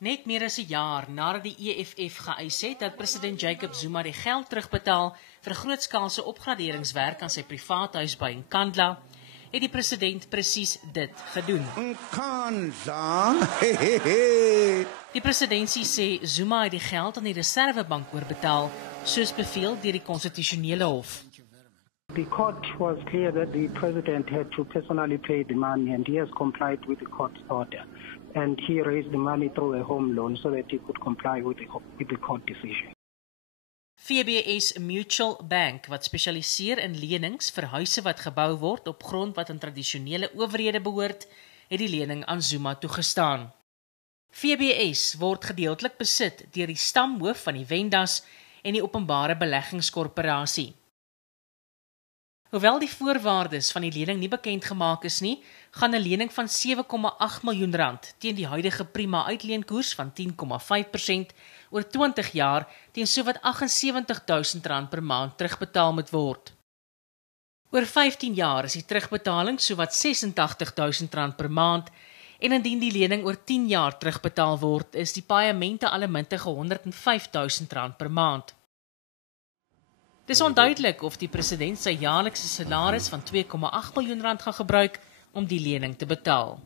Net meer as 'n jaar nadat die EFF geëis het dat president Jacob Zuma die geld terugbetaal vir grootskaalse opgraderingswerk aan sy privaat huis by Nkandla, het die president presies dit gedoen. Nkandla. Die presidentsie sê Zuma het die geld aan die Reservebank oorbetaal, soos beveel deur die konstitusionele hof. The court was clear that the president had to personally pay the money, and he has complied with the court's order. And he raised the money through a home loan so that he could comply with the court decision. FBS Mutual Bank, wat spesialiseer in lenings vir huise wat gebou word op grond wat aan tradisionele owerhede behoort, het die lening aan Zuma toegestaan. FBS word gedeeltelik besit deur die stamhoof van die Wendas en die Openbare Beleggingskorporasie. Hoewel die voorwaardes van die lening nie bekend gemaak is nie, gaan 'n lening van 7,8 miljoen rand teen die huidige prima uitleenkoers van 10,5% oor 20 jaar teen sowat R78.000 per maand terugbetaal moet word. Oor 15 jaar is die terugbetaling sowat R86.000 per maand en indien die lening oor 10 jaar terugbetaal word, is die paemente allemintig R105.000 per maand. Dis onduidelik of die president sy jaarlikse salaris van R2,8 miljoen gaan gebruik om die lening te betaal.